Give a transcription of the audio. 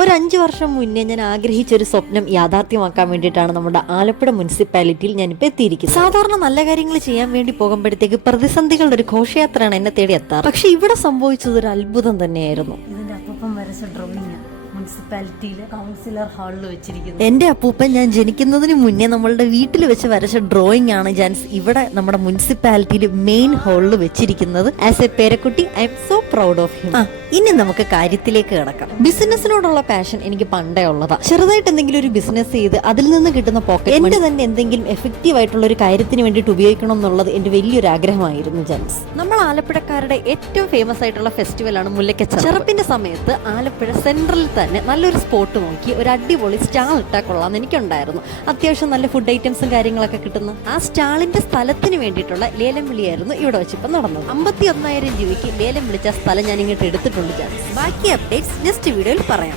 ഒരു 5 വർഷം മുന്നേ ഞാൻ ആഗ്രഹിച്ച ഒരു സ്വപ്നം യാഥാർത്ഥ്യമാക്കാൻ വേണ്ടിയിട്ടാണ് നമ്മുടെ ആലപ്പുഴ മുനിസിപ്പാലിറ്റിയിൽ ഞാനിപ്പോൾ എത്തിയിരിക്കുന്നത്. സാധാരണ നല്ല കാര്യങ്ങൾ ചെയ്യാൻ വേണ്ടി പോകുമ്പോഴത്തേക്ക് പ്രതിസന്ധികളുടെ ഒരു ഘോഷയാത്രയാണ് എന്നെ തേടി എത്താറ്. പക്ഷെ ഇവിടെ സംഭവിച്ചത് ഒരു അത്ഭുതം തന്നെയായിരുന്നു. ഇതിന്റെ അപ്പം വരച്ച ഡ്രോയിങ് മുനിസിപ്പാലിറ്റിയിലെ കൗൺസിലർ ഹാളിൽ വെച്ചിരിക്കുന്നത്. എന്റെ അപ്പൂപ്പൻ ഞാൻ ജനിക്കുന്നതിന് മുന്നേ നമ്മളുടെ വീട്ടിൽ വെച്ച് വരച്ച ഡ്രോയിങ് ആണ് ജാൻസ് ഇവിടെ നമ്മുടെ മുനിസിപ്പാലിറ്റിയിൽ മെയിൻ ഹാളിൽ വെച്ചിരിക്കുന്നത്. ആസ് എ പേരക്കുട്ടി I M so proud of him. ഇനി നമുക്ക് കാര്യത്തിലേക്ക് കിടക്കാം. ബിസിനസിനോടുള്ള പാഷൻ എനിക്ക് പണ്ടേ ഉള്ളതാ. ചെറുതായിട്ട് എന്തെങ്കിലും ഒരു ബിസിനസ് ചെയ്ത് അതിൽ നിന്ന് കിട്ടുന്ന പോക്കറ്റ് എന്റെ തന്നെ എന്തെങ്കിലും എഫക്റ്റീവ് ആയിട്ടുള്ള ഒരു കാര്യത്തിന് വേണ്ടിയിട്ട് ഉപയോഗിക്കണം എന്നുള്ളത് എന്റെ വലിയൊരു ആഗ്രഹമായിരുന്നു ജാൻസ്. നമ്മൾ ആലപ്പുഴക്കാരുടെ ഏറ്റവും ഫേമസ് ആയിട്ടുള്ള ഫെസ്റ്റിവൽ ആണ് മുല്ലക്കച്ച. ചെറുപ്പിന്റെ സമയത്ത് ആലപ്പുഴ സെൻട്രലിൽ തന്നെ നല്ലൊരു സ്പോട്ട് നോക്കി ഒരു അടിപൊളി സ്റ്റാൾ ഇട്ടാൽ കൊള്ളാന്ന് എനിക്കുണ്ടായിരുന്നു. അത്യാവശ്യം നല്ല ഫുഡ് ഐറ്റംസും കാര്യങ്ങളൊക്കെ കിട്ടുന്ന ആ സ്റ്റാളിന്റെ സ്ഥലത്തിന് വേണ്ടിയിട്ടുള്ള ലേലം വിളിയായിരുന്നു ഇവിടെ വെച്ചിപ്പോൾ നടന്നത്. 51,000 രൂപയ്ക്ക് ലേലം വിളിച്ച സ്ഥലം ഞാൻ ഇങ്ങോട്ട് എടുത്തിട്ടുണ്ട്. ബാക്കി അപ്ഡേറ്റ്സ് നെക്സ്റ്റ് വീഡിയോയിൽ പറയാം.